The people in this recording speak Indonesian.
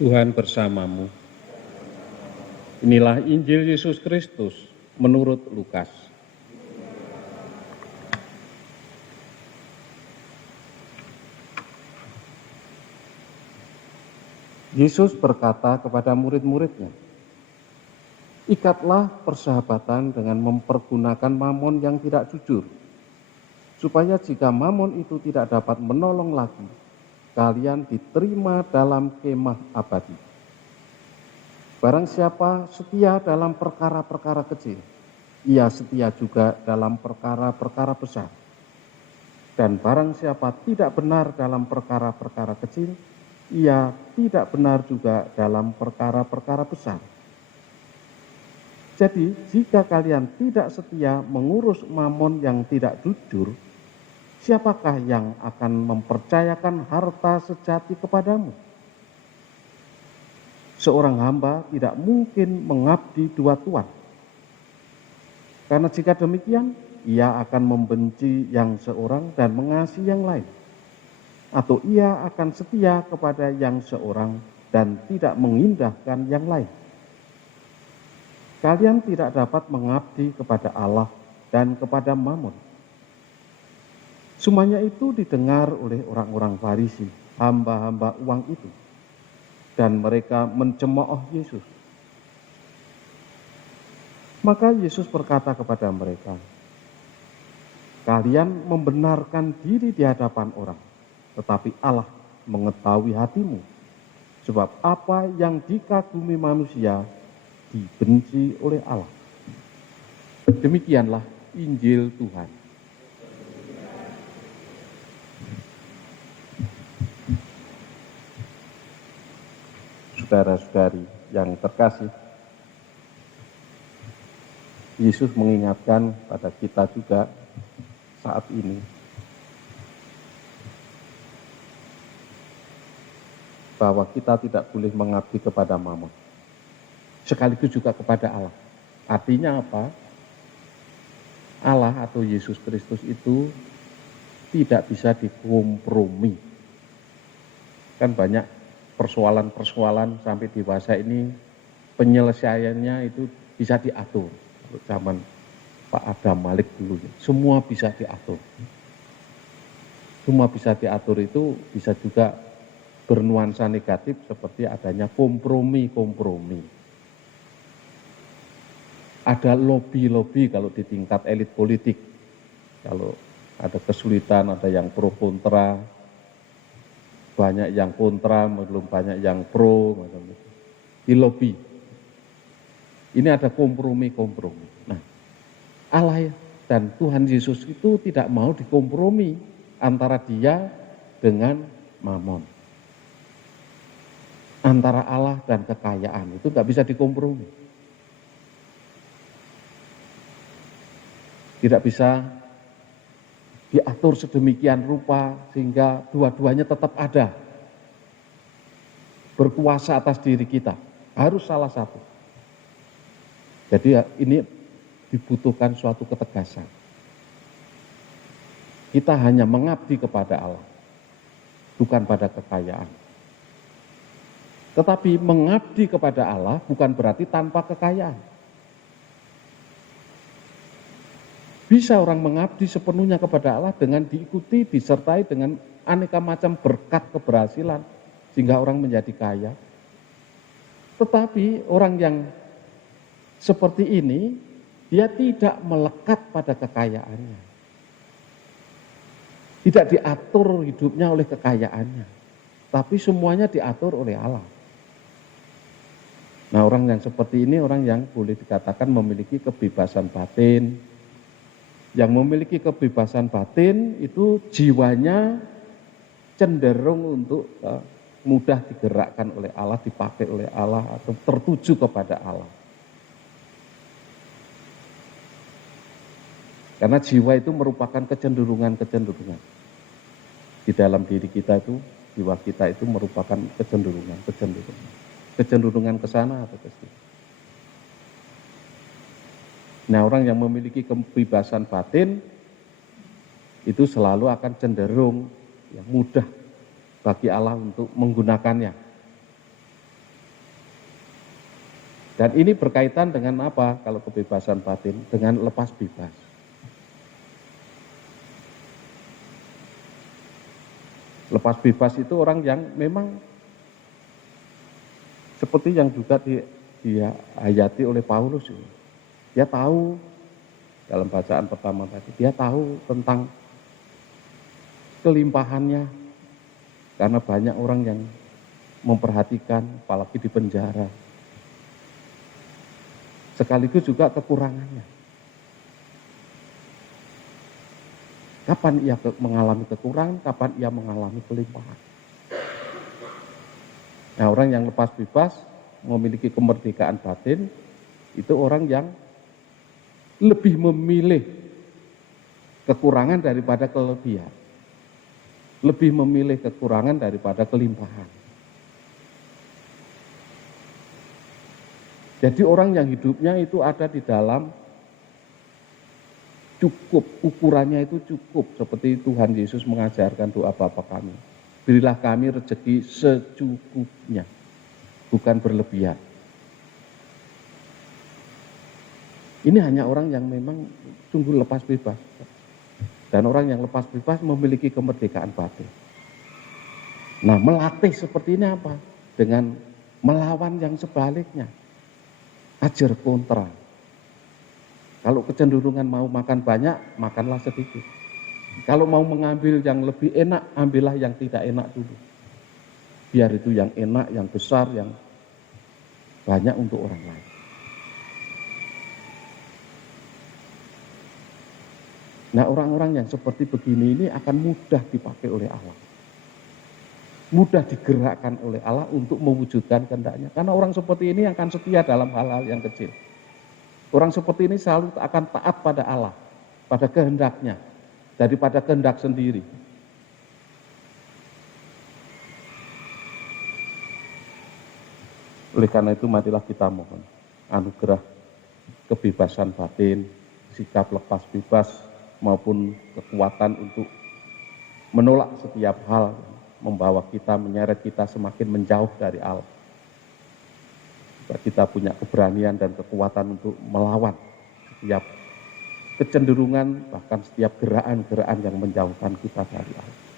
Tuhan bersamamu. Inilah Injil Yesus Kristus menurut Lukas. Yesus berkata kepada murid-muridnya, "Ikatlah persahabatan dengan mempergunakan mamon yang tidak jujur, supaya jika mamon itu tidak dapat menolong lagi, kalian diterima dalam kemah abadi. Barang siapa setia dalam perkara-perkara kecil, ia setia juga dalam perkara-perkara besar. Dan barang siapa tidak benar dalam perkara-perkara kecil, ia tidak benar juga dalam perkara-perkara besar. Jadi, jika kalian tidak setia mengurus mamon yang tidak jujur, siapakah yang akan mempercayakan harta sejati kepadamu? Seorang hamba tidak mungkin mengabdi dua tuan. Karena jika demikian, ia akan membenci yang seorang dan mengasihi yang lain. Atau ia akan setia kepada yang seorang dan tidak mengindahkan yang lain. Kalian tidak dapat mengabdi kepada Allah dan kepada Mammon." Semuanya itu didengar oleh orang-orang Farisi, hamba-hamba uang itu. Dan mereka mencemooh Yesus. Maka Yesus berkata kepada mereka, "Kalian membenarkan diri di hadapan orang, tetapi Allah mengetahui hatimu. Sebab apa yang dikagumi manusia dibenci oleh Allah." Demikianlah Injil Tuhan. Saudara-saudari yang terkasih, Yesus mengingatkan pada kita juga saat ini bahwa kita tidak boleh mengabdi kepada Mammon, sekaligus juga kepada Allah. Artinya apa? Allah atau Yesus Kristus itu tidak bisa dikompromi. Kan banyak persoalan-persoalan sampai dewasa ini penyelesaiannya itu bisa diatur. Zaman Pak Adam Malik dulu, semua bisa diatur. Semua bisa diatur itu bisa juga bernuansa negatif seperti adanya kompromi-kompromi. Ada lobby-lobby kalau di tingkat elit politik. Kalau ada kesulitan, ada yang pro kontra, banyak yang kontra, belum banyak yang pro, macam itu. Di lobby. Ini ada kompromi-kompromi. Nah, Allah dan Tuhan Yesus itu tidak mau dikompromi antara dia dengan Mammon. Antara Allah dan kekayaan itu nggak bisa dikompromi. Tidak bisa diatur sedemikian rupa sehingga dua-duanya tetap ada. Berkuasa atas diri kita. Harus salah satu. Jadi ini dibutuhkan suatu ketegasan. Kita hanya mengabdi kepada Allah, bukan pada kekayaan. Tetapi mengabdi kepada Allah bukan berarti tanpa kekayaan. Bisa orang mengabdi sepenuhnya kepada Allah dengan diikuti, disertai dengan aneka macam berkat keberhasilan, sehingga orang menjadi kaya. Tetapi orang yang seperti ini, dia tidak melekat pada kekayaannya. Tidak diatur hidupnya oleh kekayaannya, tapi semuanya diatur oleh Allah. Nah, orang yang seperti ini, orang yang boleh dikatakan memiliki kebebasan batin. Yang memiliki kebebasan batin itu jiwanya cenderung untuk mudah digerakkan oleh Allah, dipakai oleh Allah, atau tertuju kepada Allah. Karena jiwa itu merupakan kecenderungan-kecenderungan. Di dalam diri kita itu, jiwa kita itu merupakan kecenderungan. Kecenderungan ke sana atau ke sini. Nah, orang yang memiliki kebebasan batin itu selalu akan cenderung mudah bagi Allah untuk menggunakannya. Dan ini berkaitan dengan apa kalau kebebasan batin? Dengan lepas bebas. Lepas bebas itu orang yang memang seperti yang juga dihayati oleh Paulus. Dia tahu dalam bacaan pertama tadi, dia tahu tentang kelimpahannya karena banyak orang yang memperhatikan, apalagi di penjara. Sekaligus juga kekurangannya. Kapan ia mengalami kekurangan, kapan ia mengalami kelimpahan. Nah, orang yang lepas bebas, memiliki kemerdekaan batin, itu orang yang lebih memilih kekurangan daripada kelebihan. Lebih memilih kekurangan daripada kelimpahan. Jadi orang yang hidupnya itu ada di dalam cukup, ukurannya itu cukup. Seperti Tuhan Yesus mengajarkan doa Bapa kami. Berilah kami rezeki secukupnya, bukan berlebihan. Ini hanya orang yang memang sungguh lepas bebas. Dan orang yang lepas bebas memiliki kemerdekaan batin. Nah, melatih seperti ini apa? Dengan melawan yang sebaliknya. Ajar kontra. Kalau kecenderungan mau makan banyak, makanlah sedikit. Kalau mau mengambil yang lebih enak, ambillah yang tidak enak dulu. Biar itu yang enak, yang besar, yang banyak untuk orang lain. Nah, orang-orang yang seperti begini ini akan mudah dipakai oleh Allah. Mudah digerakkan oleh Allah untuk mewujudkan kehendaknya. Karena orang seperti ini akan setia dalam hal-hal yang kecil. Orang seperti ini selalu akan taat pada Allah, pada kehendaknya, daripada kehendak sendiri. Oleh karena itu marilah kita mohon anugerah kebebasan batin, sikap lepas bebas maupun kekuatan untuk menolak setiap hal membawa kita, menyeret kita semakin menjauh dari Allah. Kita punya keberanian dan kekuatan untuk melawan setiap kecenderungan, bahkan setiap gerakan-gerakan yang menjauhkan kita dari Allah.